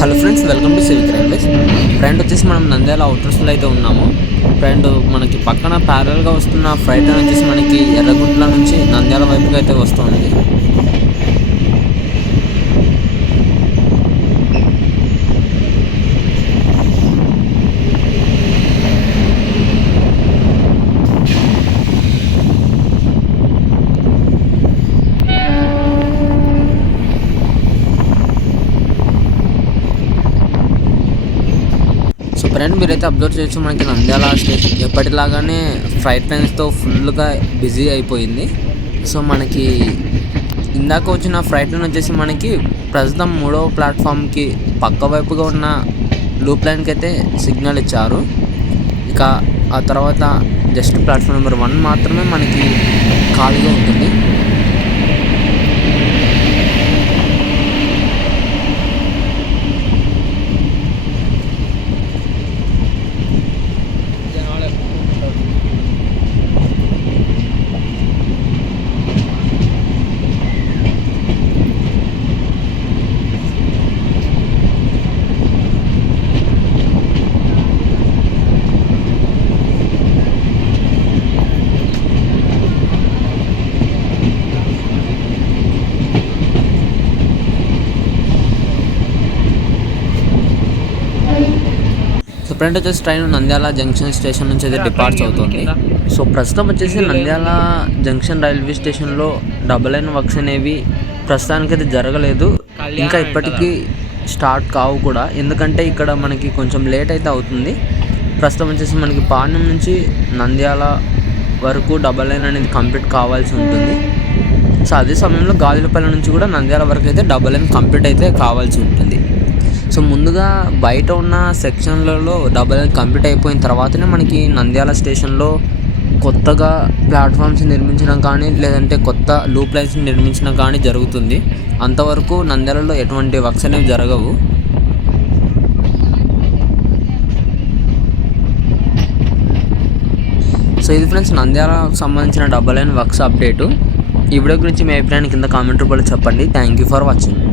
Hello friends welcome to Civic Railways. Friend వచ్చేసి మనం నంద్యాల అవుట్రస్లో అయితే ఉన్నాము. ఫ్రెండ్ మనకి పక్కన ప్యారల్గా వస్తున్న ఫ్రైట్ వచ్చేసి మనకి ఎర్రగుంట్ల నుంచి నంద్యాల వైపుగా అయితే వస్తుంది ఫ్రెండ్ మీరైతే అబ్జర్వ్ చేయొచ్చు మనకి నంద్యాల స్టేషన్. ఎప్పటిలాగానే ఫ్రైట్ లైన్స్తో ఫుల్గా బిజీ అయిపోయింది. సో మనకి ఇందాక వచ్చిన ఫ్రైట్ లైన్ వచ్చేసి మనకి ప్రస్తుతం మూడవ ప్లాట్ఫామ్కి పక్క వైపుగా ఉన్న లూప్ లైన్కి అయితే సిగ్నల్ ఇచ్చారు. ఇక ఆ తర్వాత జస్ట్ ప్లాట్ఫామ్ నెంబర్ వన్ మాత్రమే మనకి ఖాళీగా ఉంటుంది. ఫ్రెండ్ వచ్చేసి ట్రైన్ నంద్యాల జంక్షన్ స్టేషన్ నుంచి అయితే డిపార్ట్స్ అవుతుంది. సో ప్రస్తుతం వచ్చేసి నంద్యాల జంక్షన్ రైల్వే స్టేషన్లో డబల్ లైన్ వర్క్స్ అనేవి ప్రస్తుతానికి అయితే జరగలేదు. ఇంకా ఇప్పటికీ స్టార్ట్ కావు కూడా. ఎందుకంటే ఇక్కడ మనకి కొంచెం లేట్ అయితే అవుతుంది. ప్రస్తుతం వచ్చేసి మనకి పాణ్యం నుంచి నంద్యాల వరకు డబల్ లైన్ అనేది కంప్లీట్ కావాల్సి ఉంటుంది. సో అదే సమయంలో గాజులపల్లి నుంచి కూడా నంద్యాల వరకు అయితే డబల్ లైన్ కంప్లీట్ అయితే కావాల్సి ఉంటుంది. సో ముందుగా బయట ఉన్న సెక్షన్లలో డబల్ లైన్ కంప్లీట్ అయిపోయిన తర్వాతనే మనకి నంద్యాల స్టేషన్లో కొత్తగా ప్లాట్ఫామ్స్ నిర్మించడం కానీ లేదంటే కొత్త లూప్ లైన్స్ నిర్మించడం కానీ జరుగుతుంది. అంతవరకు నంద్యాలలో ఎటువంటి వర్క్స్ అనేవి జరగవు. సో ఇది ఫ్రెండ్స్ నంద్యాలకు సంబంధించిన డబల్ లైన్ వర్క్స్ అప్డేటు ఈ వీడియో గురించి మీ అభిప్రాయాన్ని కింద కామెంట్ రూపంలో చెప్పండి. Thank you for watching